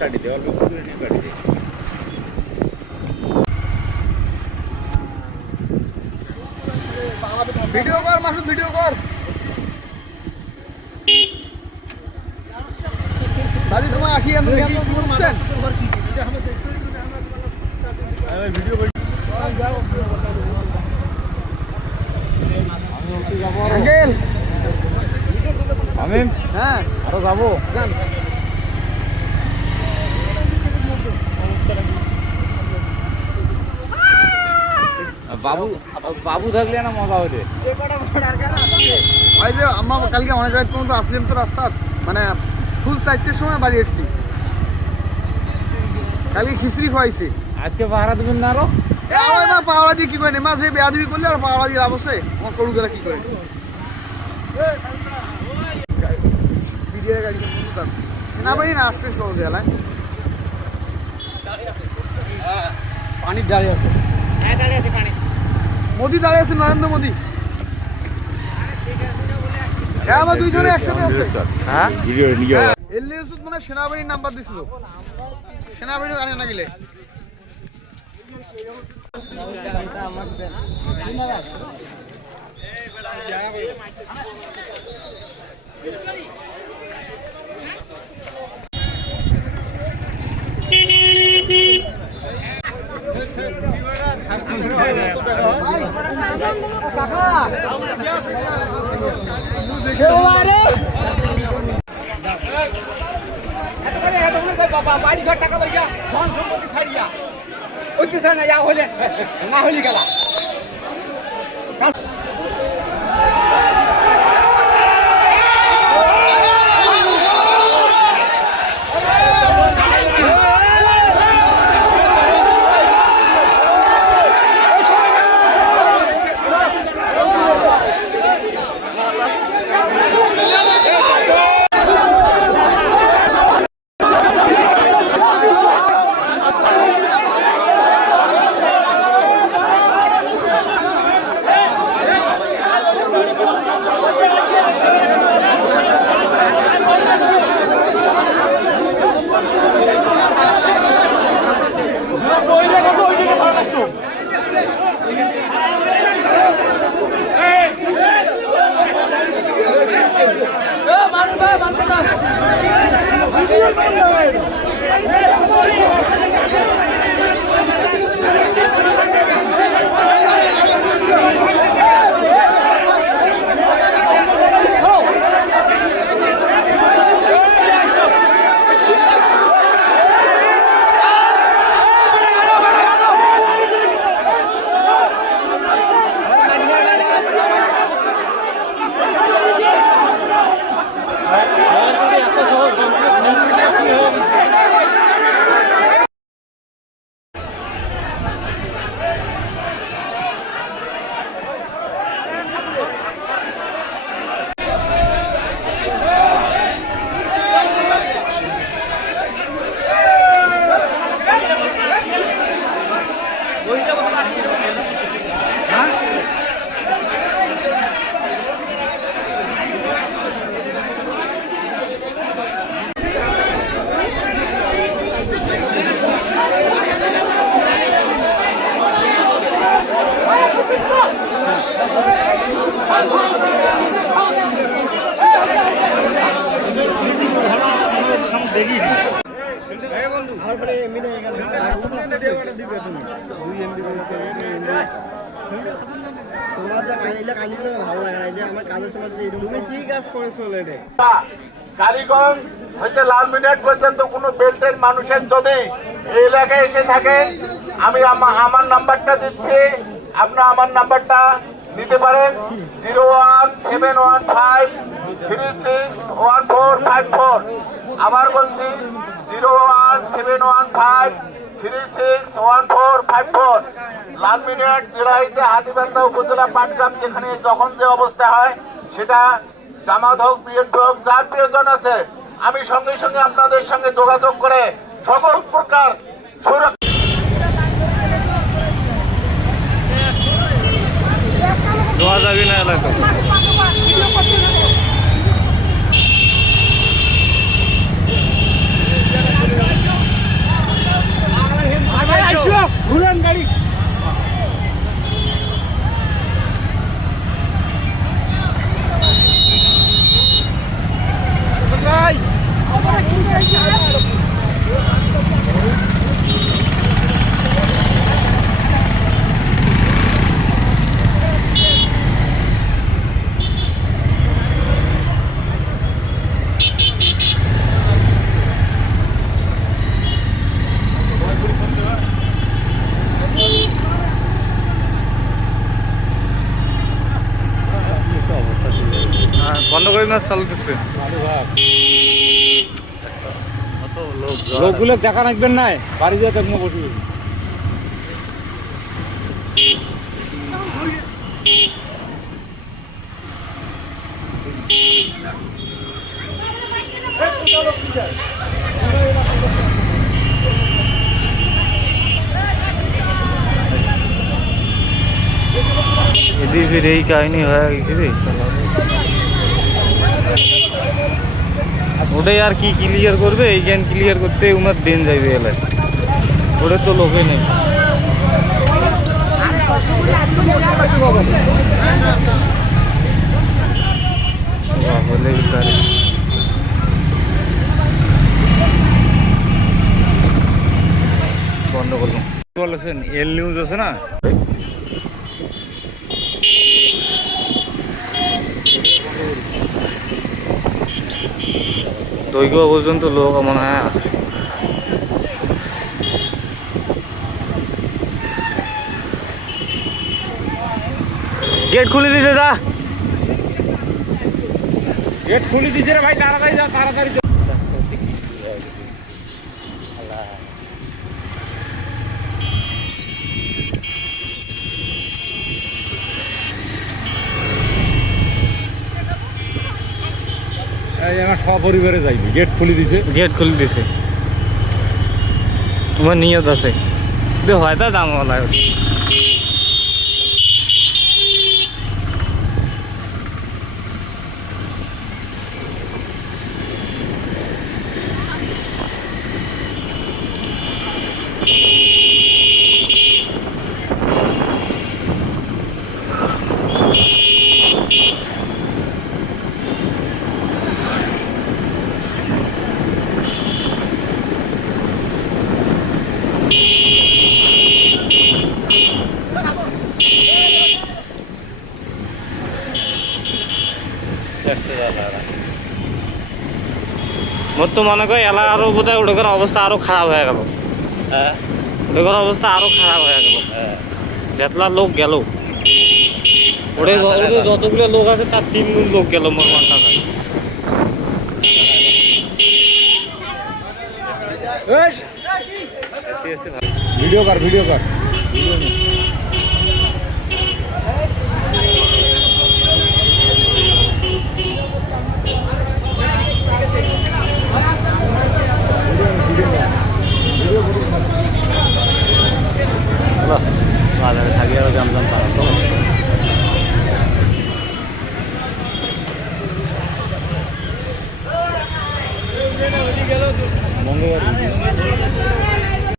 কাটি দে, অল্প করে নিয়ে কাটি দে। ভিডিও কর মাসুদ, ভিডিও কর। দাদি তোমার আসি আমি করছেন ভিডিও করি। আঙ্কেল আমি হ্যাঁ আরো যাবো। যান। বাবু বাবু থাকলে না মজা হইতে। ওই যে আমরা কালকে অনেক রাত পর্যন্ত আসলাম তো রাস্তা, মানে ফুল 4টের সময় বাড়ি এসছি। কালকে খিচড়ি খাওয়াইছি। আজকে পাহারা দিবেন না আরো? মা পাহাড়া দিয়ে কি করে মা, যে বেয়াদবি করলে আর পাহাড়া দিয়ে লাভ আছে? আমার করু গেলা কি করে সেনাবাহিনী না আসবে সব জেলায় পানি দাঁড়িয়ে আছে। মোদি দাঁড়িয়ে আছে, নরেন্দ্র মোদি। হ্যাঁ আমার দুইজনে একসাথে আছে। হ্যাঁ ভিডিও নিয়ে এলএসুদ মানে সেনাবাহিনীর নাম্বার দিছিল, সেনাবাহিনী আনে না গেলে। বাড়ি ঘর টাকা পয়সা ধন সম্পত্তি ছাড়িয়া হইতেছে না, যা হলে না হলি গেলা। কালীগঞ্জ হইতে লাল মিনিট পর্যন্ত কোনো বেল্টের মানুষের যদি এই এলাকায় এসে থাকেন, আমি আমার নাম্বারটা দিচ্ছি, আপনার আমার নাম্বারটা নিতে পারেন 01715361454। আবার বলছি 01715361454। লাল মিনিট জেলা হইতে হাতিবান্ধা উপজেলা পাটগ্রাম, যেখানে যখন যে অবস্থা হয় সেটা জামাত হোক বিএনপি হোক, যার প্রয়োজন আছে আমি সঙ্গে সঙ্গে আপনাদের সঙ্গে যোগাযোগ করে সকল প্রকার সুরক্ষা যাবি না এলাকা। বন্ধ করে না চালু থাকবে লোকগুলো দেখা রাখবেন না বাড়ি যেয়ে তেমন বসবে এদিকে ফির এই কাহিনী হয়ে গেছে রে ওটাই আর কি ক্লিয়ার করবে এই জ্ঞান ক্লিয়ার করতে উনার দিন যাইবে এলে ওটা তো লোকে নেই বলে বন্ধ করলাম বলেছেন এল নিউজ আছে না দৈর্ঘ্য পর্যন্ত লোক মনে হয় আছে গেট খুলে দিছে যা গেট খুলে দিছে রে ভাই তাড়াতাড়ি যা তাড়াতাড়ি আমার সপরিবারে যাইবি গেট খুলে দিছে গেট খুলে দিছে তোমার নিয়ত আছে হয়তো দাম মোর তো মনে করি এলা আরো বোধ হয় ওটার অবস্থা আরো খারাপ হয়ে গেল ওটার অবস্থা আরো খারাপ হয়ে গেল যেতলা লোক গেল ওটা যতগুলো লোক আছে তার 3 গুণ লোক গেল মোর মাথা খায় ভিডিও কর বাজারে থাকি আর জামজাম পাওয়া